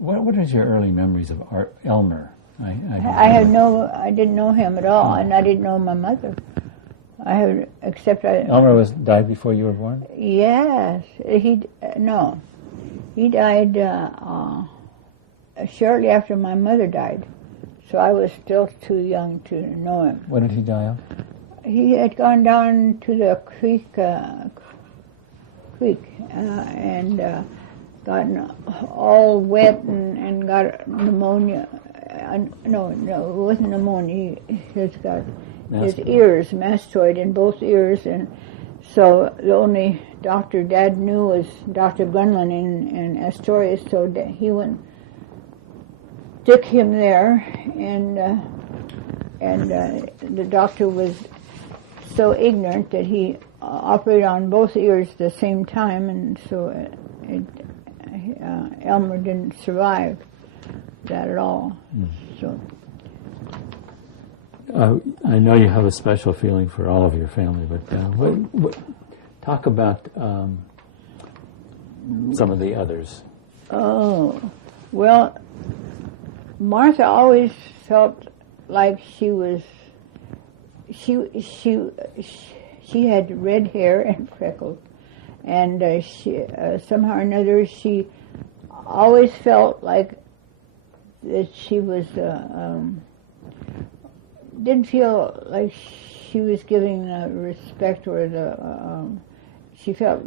What is your early memories of Elmer? I didn't know him at all, and I didn't know my mother. Elmer died before you were born? Yes, he died shortly after my mother died, so I was still too young to know him. What did he die of? He had gone down to the creek and gotten all wet and got pneumonia. No, it wasn't pneumonia. He's got his ears, mastoid in both ears, and so the only doctor Dad knew was Dr. Gunlin in Astoria, so he went, took him there, and the doctor was so ignorant that he operated on both ears at the same time, and so Elmer didn't survive that at all. So I know you have a special feeling for all of your family, but talk about some of the others. Oh, well, Martha always felt like she had red hair and freckles, and she somehow or another she always felt like that she was didn't feel like she was giving respect, or she felt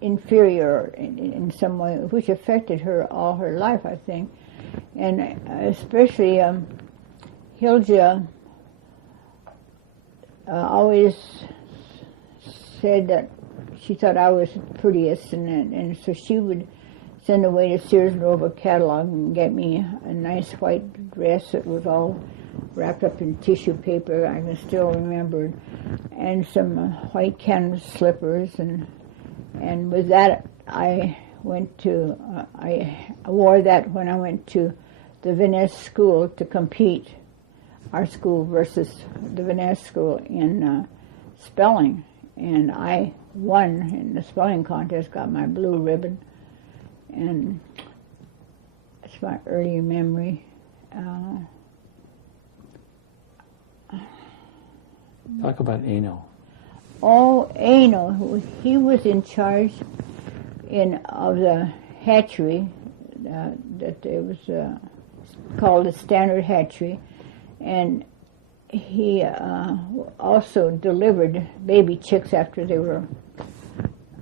inferior in some way, which affected her all her life, I think, and especially Hilda always said that she thought I was the prettiest, and so she would send away to Sears Roebuck catalog and get me a nice white dress that was all wrapped up in tissue paper, I can still remember, and some white canvas slippers, and with that I went to, I wore that when I went to the Vanness School to compete, our school versus the Vanness School in spelling, and I won in the spelling contest, got my blue ribbon, and that's my early memory. Talk about Eino. Oh, Eino, he was in charge of the hatchery, that it was called the Standard Hatchery, and he also delivered baby chicks after they were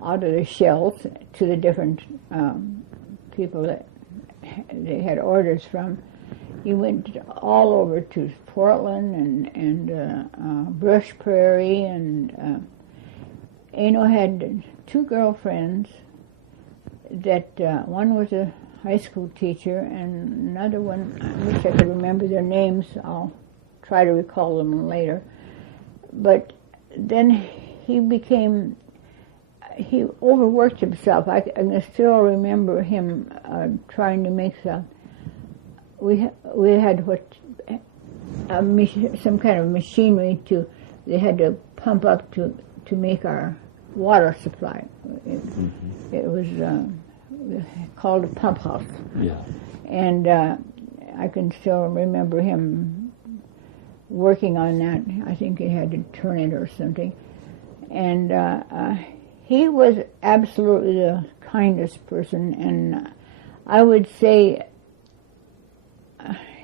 out of the shells to the different people that they had orders from. He went all over to Portland and Brush Prairie, and Eino had two girlfriends that one was a high school teacher, and another one, I wish I could remember their names, I'll try to recall them later. But then he overworked himself. I can still remember him trying to make we had some kind of machinery they had to pump up to make our water supply. It was called a pump house. Yeah. And I can still remember him working on that. I think he had to turn it or something. And he was absolutely the kindest person, and I would say,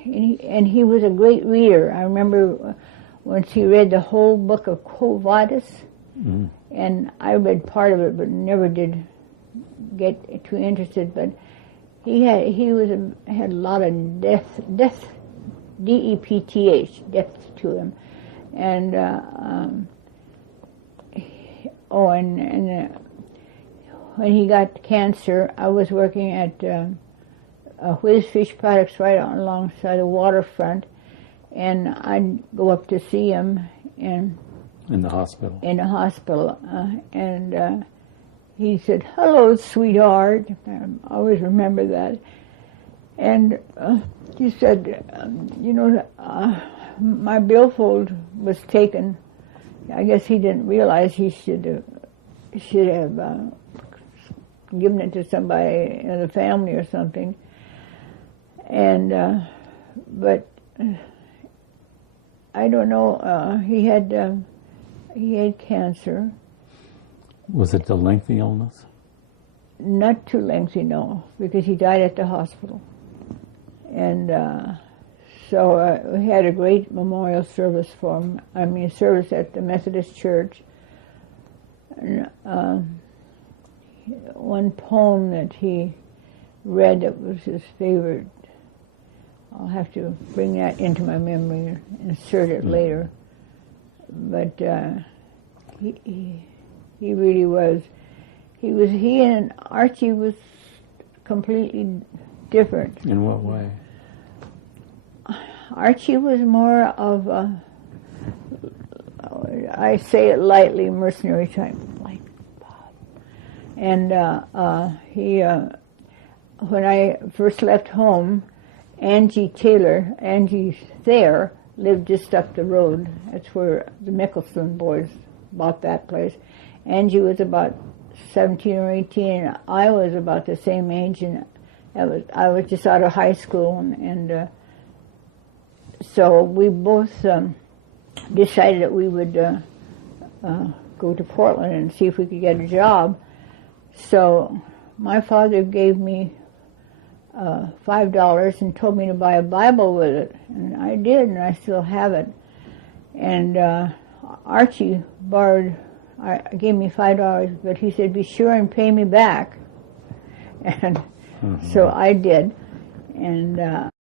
and he was a great reader. I remember once he read the whole book of Quo Vadis, and I read part of it, but never did get too interested. But he had a lot of depth, D-E-P-T-H, depth to him, and when he got cancer, I was working at Whiz Fish Products right alongside the waterfront, and I'd go up to see him in the hospital. And he said, "Hello, sweetheart." I always remember that. And he said, my billfold was taken. I guess he didn't realize he should have given it to somebody in the family or something. And but I don't know. He had cancer. Was it a lengthy illness? Not too lengthy, no, because he died at the hospital. And so we had a great memorial service for him. I mean, service at the Methodist Church. And, one poem that he read that was his favorite, I'll have to bring that into my memory and insert it later. But he really was. He and Archie was completely different. In what way? Archie was more of a, I say it lightly, mercenary type, like Bob. And when I first left home, Angie Thayer lived just up the road. That's where the Mickelson boys bought that place. Angie was about 17 or 18, and I was about the same age, and I was just out of high school, and so we both decided that we would go to Portland and see if we could get a job. So my father gave me $5 and told me to buy a Bible with it, and I did, and I still have it. And Archie gave me $5, but he said, "Be sure and pay me back." And so I did, and